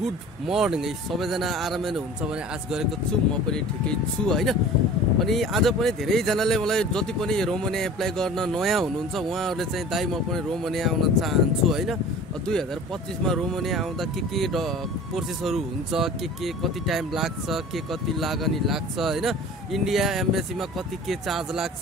Good morning है सबैजना आरामै हुन्छ भने आज गरेको छु म पनि ठिकै छु हैन। अनि आज पनि धेरैजनाले मलाई जति पनि रोमानिया एप्लाई गर्न नयाँ हुनुहुन्छ उहाँहरूले चाहिँ दाइ म पनि रोमानिया आउन चाहन्छु हैन। 2025 मा रोमानिया आउँदा के प्रोसेसहरू हुन्छ, के कति टाइम लाग्छ, के कति लागनी लाग्छ हैन। इन्डिया एम्बेसीमा कति के चार्ज लाग्छ,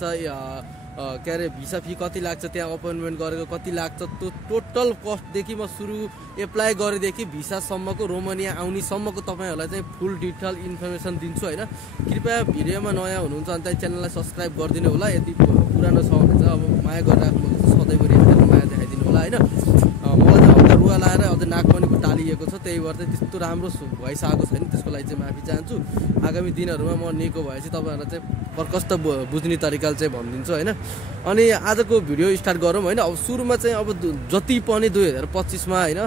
के अरे भिसा फी कति लाग्छ, त्यहाँ अपोइन्टमेन्ट गरेको कति लाग्छ, त्यो टोटल कस्टदेखि म सुरु एप्लाई गरेदेखि भिसासम्मको रोमानिया आउनेसम्मको तपाईँहरूलाई चाहिँ फुल डिटेल इन्फर्मेसन दिन्छु हैन। कृपया भिडियोमा नयाँ हुनुहुन्छ भने चाहिँ च्यानललाई सब्सक्राइब गरिदिनु होला। यदि पुरानो छ भने चाहिँ अब माया गरिराख्नु सधैँभरि माया देखाइदिनु होला हैन। मलाई चाहिँ हल्का रुवा लाएर अझै नाक पनि टालिएको छ, त्यही भएर चाहिँ त्यस्तो राम्रो भोइस आएको छैन, त्यसको लागि चाहिँ माफी चाहन्छु। आगामी दिनहरूमा म निको भएपछि तपाईँहरूलाई चाहिँ प्रकष्ट बुझ्ने तरिकाले चाहिँ भनिदिन्छु हैन। अनि आजको भिडियो स्टार्ट गरौँ हैन। अब सुरुमा चाहिँ अब जति पनि 2025 मा हैन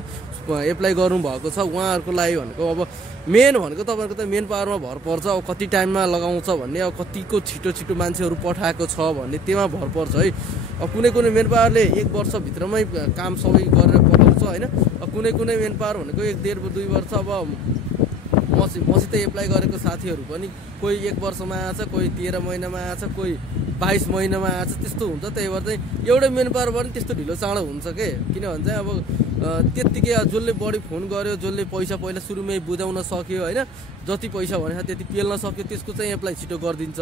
एप्लाई गर्नु भएको छ उहाँहरूको लागि भनेको अब मेन भनेको तपाईँहरूको त मेन पावरमा भर पर्छ। अब कति टाइममा लगाउँछ भन्ने, अब कतिको छिटो मान्छेहरू पठाएको छ भन्ने त्यहीमा भर पर्छ है। अब कुनै मेन पावरले 1 वर्षभित्रमै काम सबै गरेर पठाउँछ हैन। कुनै मेन पावर भनेको 1.5-2 वर्ष। अब मसित एप्लाई गरेको साथीहरू पनि कोही 1 वर्षमा आएछ, कोही 13 महिनामा आएछ, कोही 22 महिनामा आएछ, त्यस्तो हुन्छ। त्यही भएर चाहिँ एउटै मेन पावर पनि त्यस्तो ढिलो चाँडो हुन्छ के, किनभने चाहिँ अब त्यत्तिकै जसले बढी फोन गर्यो, जसले पैसा पहिला सुरुमै बुझाउन सक्यो हैन, जति पैसा भनेको त्यति पेल्न सक्यो त्यसको चाहिँ एप्लाई छिटो गरिदिन्छ।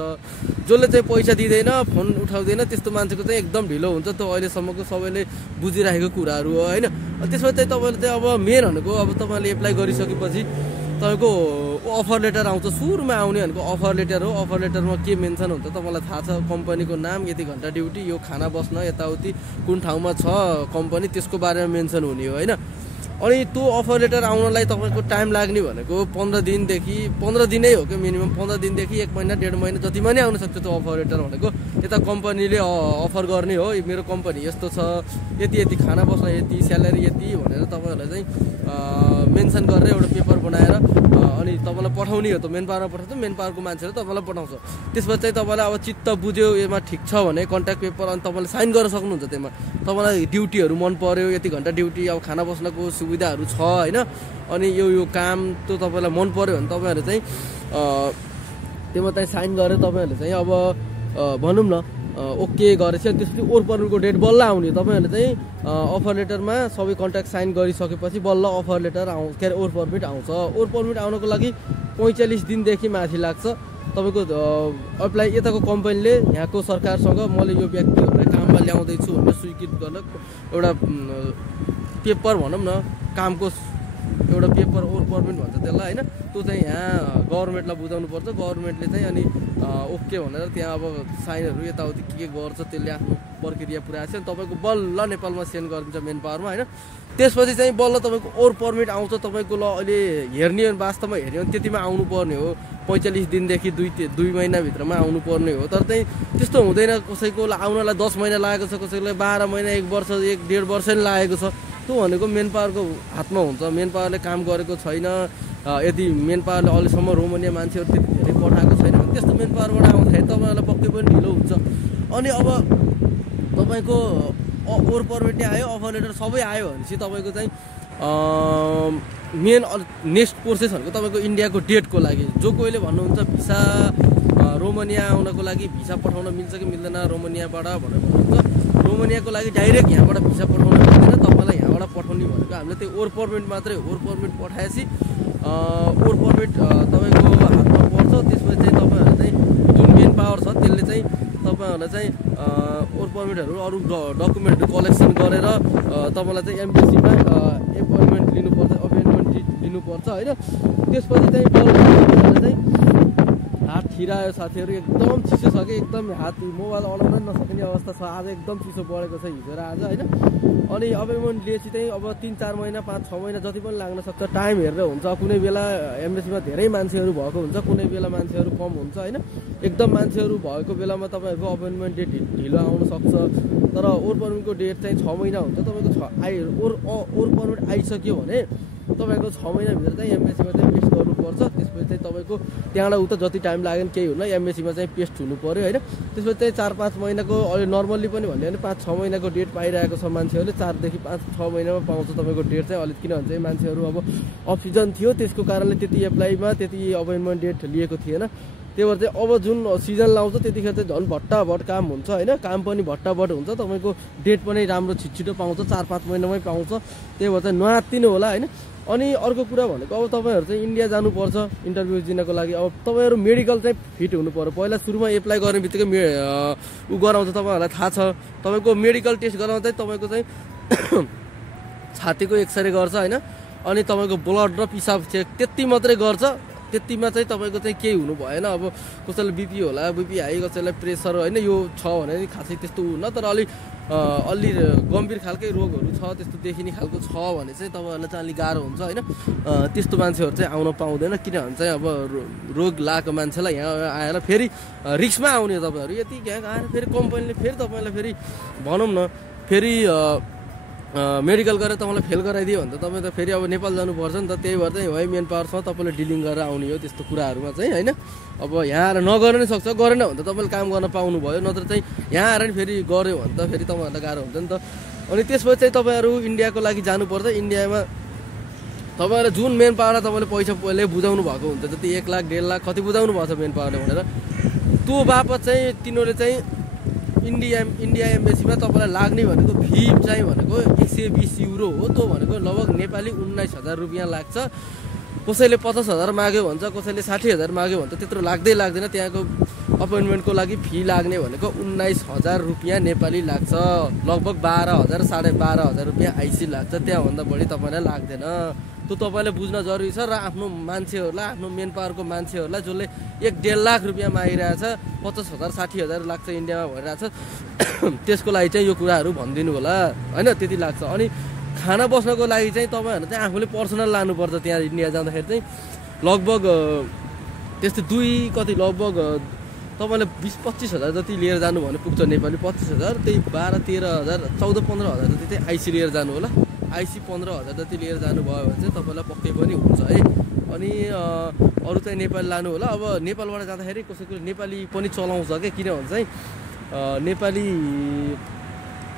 जसले चाहिँ पैसा दिँदैन, फोन उठाउँदैन, त्यस्तो मान्छेको चाहिँ एकदम ढिलो हुन्छ। त्यो अहिलेसम्मको सबैले बुझिराखेको कुराहरू हो हैन। त्यसमा चाहिँ तपाईँले चाहिँ अब मेन भनेको अब तपाईँले एप्लाई गरिसकेपछि तपाईँको अफर लेटर आउँछ। सुरुमा आउने भनेको अफर लेटर हो। अफर लेटरमा के मेन्सन हुन्छ तपाईँलाई थाहा छ, कम्पनीको नाम, यति घन्टा ड्युटी, यो खाना बस्न यताउति कुन ठाउँमा छ कम्पनी, त्यसको बारेमा मेन्सन हुने हो हैन। अनि त्यो अफर लेटर आउनलाई तपाईँको टाइम लाग्ने भनेको 15 दिनै हो कि मिनिमम 15 दिनदेखि 1 महिना 1.5 महिना जतिमा नै आउन सक्छ त्यो अफर लेटर भनेको। यता कम्पनीले अफर गर्ने हो, मेरो कम्पनी यस्तो छ, यति खाना बस्न यति, स्यालेरी यति भनेर तपाईँहरूलाई चाहिँ मेन्सन गरेर एउटा पेपर बनाएर अनि तपाईँलाई पठाउने हो। त मेन पावरमा पठाउँछ, मेन पावरको मान्छेले तपाईँलाई पठाउँछ। त्यसपछि चाहिँ तपाईँलाई अब चित्त बुझ्यो यसमा ठिक छ भने कन्ट्याक्ट पेपर अनि तपाईँले साइन गर्न सक्नुहुन्छ। त्यसमा तपाईँलाई ड्युटीहरू मन पर्यो, यति घन्टा ड्युटी, अब खाना बस्नको सुविधाहरू छ हैन। अनि यो काम त तपाईँलाई मन पर्यो भने तपाईँहरूले चाहिँ त्यसमा चाहिँ साइन गरेर तपाईँहरूले चाहिँ अब भनौँ न ओके गरेछ। त्यसपछि ओर पर्मिटको डेट बल्ल आउने। तपाईँहरूले चाहिँ अफर लेटरमा सबै कन्ट्याक्ट साइन गरिसकेपछि बल्ल अफर लेटर के अरे ओर पर्मिट आउँछ। ओर पर्मिट आउनको लागि 45 दिनदेखि माथि लाग्छ। तपाईँको एप्लाई यताको कम्पनीले यहाँको सरकारसँग मैले यो व्यक्तिहरूलाई काममा ल्याउँदैछु भनेर स्वीकृत गर्न एउटा पेपर भनौँ न, कामको एउटा पेपर ओर पर्मिट भन्छ त्यसलाई हैन। त्यो चाहिँ यहाँ गभर्नमेन्टलाई बुझाउनु पर्छ। गभर्नमेन्टले चाहिँ अनि ओके भनेर त्यहाँ अब साइनहरू यताउति के गर्छ, त्यसले आफ्नो प्रक्रिया पुऱ्याएछ अनि तपाईँको बल्ल नेपालमा सेन्ड गरिदिन्छ मेन पावरमा हैन। त्यसपछि चाहिँ बल्ल तपाईँको ओर पर्मिट आउँछ। तपाईँको ल अहिले हेर्ने हो, वास्तवमा हेर्ने हो त्यतिमा आउनुपर्ने हो। 45 दिनदेखि 2 महिनाभित्रमा आउनुपर्ने हो। तर चाहिँ त्यस्तो हुँदैन। कसैको आउनलाई 10 महिना लागेको छ, कसैलाई 12 महिना, 1 वर्ष, 1.5 वर्ष नै लागेको छ। त्यो भनेको मेन पावरको हातमा हुन्छ। मेन पावरले काम गरेको छैन, यदि मेन पावरले अहिलेसम्म रोमानिया मान्छेहरू त्यति धेरै पठाएको छैन भने त्यस्तो मेन पावरबाट आउँदाखेरि तपाईँहरूलाई पक्कै पनि ढिलो हुन्छ। अनि अब तपाईँको ओर पर्मिट आयो, अफर लेटर सबै आयो भनेपछि तपाईँको चाहिँ मेन नेक्स्ट प्रोसेस भनेको तपाईँको इन्डियाको डेटको लागि। जो कोहीले भन्नुहुन्छ भिसा रोमानिया आउनको लागि भिसा पठाउन मिल्छ कि मिल्दैन रोमानियाबाट भनेर भन्नुहुन्छ। रोमानियाको लागि डाइरेक्ट यहाँबाट भिसा पठाउन मिल्दैन। तपाईँलाई यहाँबाट पठाउने भनेको हामीले त्यो ओर पर्मिट मात्रै। ओर पर्मिट पठाएपछि ओर पर्मिट तपाईँको हातमा पर्छ। त्यसपछि चाहिँ तपाईँहरूलाई चाहिँ जुन मेन पावर छ त्यसले चाहिँ तपाईँहरूलाई चाहिँ ओर पर्मिटहरू अरू डकुमेन्टहरू कलेक्सन गरेर तपाईँलाई चाहिँ एम्बेसीमा एपोइन्टमेन्ट लिनुपर्छ होइन। त्यसपछि चाहिँ चाहिँ हात ठिरायो साथीहरू, एकदम चिसो छ कि एकदम हात मोबाइल अडाउनै नसक्ने अवस्था छ। आज एकदम चिसो बढेको छ हिजो र आज होइन। अनि अपोइन्टमेन्ट लिएपछि चाहिँ अब 3-4 महिना 5-6 महिना जति पनि लाग्न सक्छ। टाइम हेरेर हुन्छ। कुनै बेला एम्बेसीमा धेरै मान्छेहरू भएको हुन्छ, कुनै बेला मान्छेहरू कम हुन्छ होइन। एकदम मान्छेहरू भएको बेलामा तपाईँहरूको अपोइन्टमेन्ट डेट ढिलो आउन सक्छ। तर ओर पर्मिटको डेट चाहिँ 6 महिना हुन्छ। तपाईँको ओर पर्मिट आइसक्यो भने तपाईँको 6 महिनाभित्र चाहिँ एमबेसीमा चाहिँ पेस्ट गर्नुपर्छ। त्यसपछि चाहिँ तपाईँको त्यहाँबाट उता जति टाइम लाग्यो नि केही हुन्न, एमबेसीमा चाहिँ पेस्ट हुनु पऱ्यो होइन। त्यसपछि चाहिँ 4-5 महिनाको अहिले नर्मल्ली पनि भन्यो भने 5-6 महिनाको डेट पाइरहेको छ मान्छेहरूले। 4 देखि 5-6 महिनामा पाउँछ तपाईँको डेट चाहिँ अलिक, किनभने चाहिँ मान्छेहरू अब अफ सिजन थियो त्यसको कारणले त्यति एप्लाईमा त्यति अपोइन्टमेन्ट डेट लिएको थिएन। त्यही भएर चाहिँ अब जुन सिजन लाउँछ त्यतिखेर चाहिँ झन् भट्टाभट काम हुन्छ होइन, काम पनि भट्टाभट हुन्छ, तपाईँको डेट पनि राम्रो छिटो पाउँछ, 4-5 महिनामै पाउँछ। त्यही भएर चाहिँ नआत्तिनु होला होइन। अनि अर्को कुरा भनेको अब तपाईँहरू चाहिँ इन्डिया जानुपर्छ इन्टरभ्यू दिनको लागि। अब तपाईँहरू मेडिकल चाहिँ फिट हुनु पर्यो। पहिला सुरुमा एप्लाई गर्ने बित्तिकै ऊ गराउँछ, तपाईँहरूलाई थाहा छ, तपाईँको मेडिकल टेस्ट गराउँदा तपाईँको चाहिँ छातीको एक्सरे गर्छ होइन, अनि तपाईँको ब्लड र पिसाब चेक त्यति मात्रै गर्छ। त्यतिमा चाहिँ तपाईँको चाहिँ केही हुनु भएन। अब कसैलाई बिपी होला, बिपी हाई, कसैलाई प्रेसर होइन, यो छ भने खासै त्यस्तो हुन्न, तर अलि गम्भीर खालकै रोगहरू छ, त्यस्तो देखिने खालको छ भने चाहिँ तपाईँहरूलाई चाहिँ अलिक गाह्रो हुन्छ होइन। त्यस्तो मान्छेहरू चाहिँ आउन पाउँदैन, किनभने चाहिँ अब रोग लागेको मान्छेलाई यहाँ आएर फेरि रिक्समा आउने तपाईँहरू। यति यहाँ आएर फेरि कम्पनीले फेरि तपाईँलाई फेरि भनौँ न फेरि मेडिकल गरेर तपाईँलाई फेल गराइदियो भने त तपाईँ त फेरि अब नेपाल जानुपर्छ नि त। त्यही भएर चाहिँ है मेन पावरसँग तपाईँले डिलिङ गरेर आउने हो त्यस्तो कुराहरूमा चाहिँ होइन। अब यहाँ आएर नगर्न नि सक्छ, गरेन भने त तपाईँले काम गर्न पाउनुभयो, नत्र चाहिँ यहाँ आएर नि फेरि गऱ्यो भने त फेरि तपाईँहरूलाई गाह्रो हुन्छ नि त। अनि त्यसपछि चाहिँ तपाईँहरू इन्डियाको लागि जानुपर्छ। इन्डियामा तपाईँहरूले जुन मेन पावरलाई तपाईँले पैसा पहिले बुझाउनु भएको हुन्छ, जति 1 लाख 1.5 लाख कति बुझाउनु भएको छ मेन पावरले भनेर, त्यो बापत चाहिँ तिनीहरूले चाहिँ इन्डिया एम्बेसीमा तपाईँलाई लाग्ने भनेको फी चाहिँ भनेको 120 युरो हो। त्यो भनेको लगभग नेपाली 19,000 रुपियाँ लाग्छ। कसैले 50,000 माग्यो भन्छ, कसैले 60,000 माग्यो भन्छ, त्यत्रो लाग्दैन। त्यहाँको अपोइन्टमेन्टको लागि फी लाग्ने भनेको 19,000 रुपियाँ नेपाली लाग्छ। लगभग 12,000 साढे 12,000 रुपियाँ आइसी लाग्छ, त्यहाँभन्दा बढी तपाईँलाई लाग्दैन। त्यो तपाईँले बुझ्न जरुरी छ। र आफ्नो मान्छेहरूलाई, आफ्नो मेन पावरको मान्छेहरूलाई जसले 1.5 लाख रुपियाँ मागिरहेछ, 50,000 60,000 लाग्छ इन्डियामा भइरहेछ, त्यसको लागि चाहिँ यो कुराहरू भनिदिनु होला होइन, त्यति लाग्छ। अनि खाना बस्नको लागि चाहिँ तपाईँहरू चाहिँ आफूले पर्सनल लानुपर्छ। त्यहाँ इन्डिया जाँदाखेरि चाहिँ लगभग त्यस्तै लगभग तपाईँले 20-25 हजार जति लिएर जानु भने पुग्छ नेपाली। 25 हजार त्यही 12-13 हजार 14-15 हजार जति चाहिँ आइसी लिएर जानु होला। आइसी 15 हजार जति लिएर जानुभयो भने चाहिँ तपाईँलाई पक्कै पनि हुन्छ है। अनि अरू चाहिँ नेपाली लानु होला। अब नेपालबाट जाँदाखेरि कसैको नेपाली पनि चलाउँछ क्या, किनभने चाहिँ नेपाली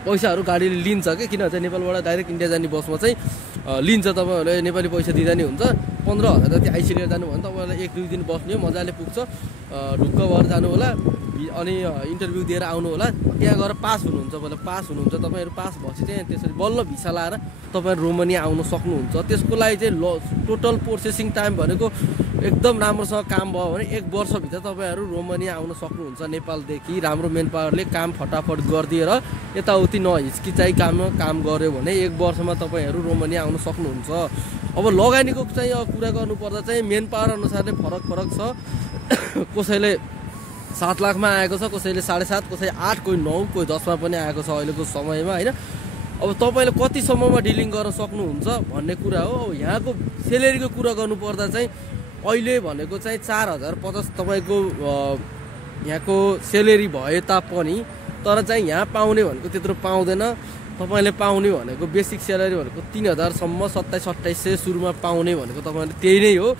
पैसाहरू गाडीले लिन्छ क्या, किनभने चाहिँ नेपालबाट डाइरेक्ट इन्डिया जाने बसमा चाहिँ लिन्छ। तपाईँहरूले नेपाली पैसा दिँदा नि हुन्छ। 15 हजार जति आइसी लिएर जानु भने तपाईँलाई 1-2 दिन बस्ने हो, मजाले पुग्छ, ढुक्क भएर जानु होला। अनि इन्टरभ्यू दिएर आउनु होला। त्यहाँ गएर पास हुनुहुन्छ, पहिला पास हुनुहुन्छ तपाईँहरू। पास भएपछि चाहिँ त्यसरी बल्ल भिसा लाएर तपाईँहरू रोमानिया आउनु सक्नुहुन्छ। त्यसको लागि चाहिँ टोटल प्रोसेसिङ टाइम भनेको एकदम राम्रोसँग काम भयो भने 1 वर्षभित्र तपाईँहरू रोमानिया आउन सक्नुहुन्छ नेपालदेखि। राम्रो मेन पावरले काम फटाफट गरिदिएर यताउति नहिचकिचाइ काम गर्यो भने 1 वर्षमा तपाईँहरू रोमानिया आउन सक्नुहुन्छ। अब लगानीको चाहिँ कुरा गर्नुपर्दा चाहिँ मेन पावर अनुसारले फरक छ। कसैले 7 लाखमा आएको छ, कसैले 7.5, कसै 8, कोही 9, कोही 10मा पनि आएको छ अहिलेको समयमा होइन। अब तपाईँले कतिसम्ममा डिलिङ गर्न सक्नुहुन्छ भन्ने कुरा हो। अब यहाँको सेलेरीको कुरा गर्नुपर्दा चाहिँ अहिले भनेको चाहिँ 4,050 तपाईँको यहाँको सेलेरी भए तापनि, तर चाहिँ यहाँ पाउने भनेको त्यत्रो पाउँदैन। तपाईँले पाउने भनेको बेसिक स्यालेरी भनेको 3,000सम्म 2700-2800 सुरुमा पाउने भनेको तपाईँले त्यही नै हो।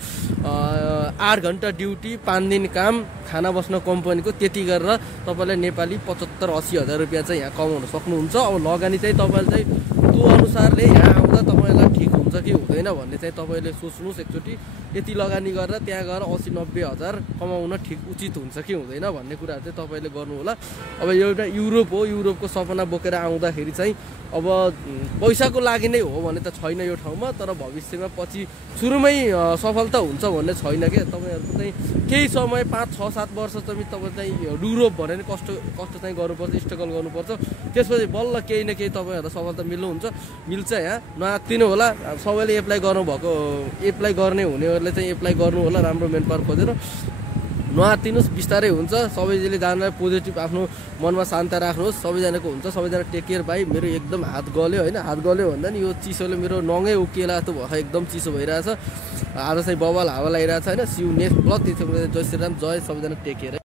8 घन्टा ड्युटी, 5 दिन काम, खाना बस्न कम्पनीको, त्यति गरेर तपाईँले नेपाली 75-80 हजार रुपियाँ चाहिँ यहाँ कमाउन सक्नुहुन्छ। अब लगानी चाहिँ तपाईँले चाहिँ त्यो अनुसारले यहाँ आउँदा तपाईँलाई ठिक हुन्छ कि हुँदैन भन्ने चाहिँ तपाईँले सोच्नुहोस् एकचोटि। यति लगानी गरेर त्यहाँ गएर 80-90 हजार कमाउन ठिक उचित हुन्छ कि हुँदैन भन्ने कुराहरू चाहिँ तपाईँले गर्नु होला। अब एउटा युरोप हो, युरोपको सपना बोकेर आउँदाखेरि चाहिँ अब पैसाको लागि नै हो भने त छैन यो ठाउँमा, तर भविष्यमा पछि सुरुमै सफलता हुन्छ भन्ने छैन क्या। तपाईँहरूको चाहिँ केही समय 5-6-7 वर्ष तपाईँ चाहिँ युरोप भने नि कष्ट चाहिँ गर्नुपर्छ, स्ट्रगल गर्नुपर्छ। त्यसपछि बल्ल केही न केही तपाईँहरूलाई सफलता मिल्छ। यहाँ नआत्तिनु होला। सबैले एप्लाई गर्नुभएको, एप्लाई गर्ने हुनेहरूले चाहिँ एप्लाई गर्नु होला राम्रो मेन पावर खोजेर। नआत्तिनुहोस्, बिस्तारै हुन्छ। सबैले जानलाई पोजिटिभ आफ्नो मनमा शान्त राख्नुहोस्। सबैजनाको हुन्छ, सबैजना टेक केयर। भाइ मेरो एकदम हात गल्यो होइन, हात गल्यो भन्दा नि यो चिसोले मेरो नङै उकिएला जस्तो भयो, एकदम चिसो भइरहेछ। आज चाहिँ बवाल हावा लागिरहेछ होइन। सिउ नेक्स्ट ब्लग। त्यसो जय श्रीराम, जय। सबैजना टेक केयर।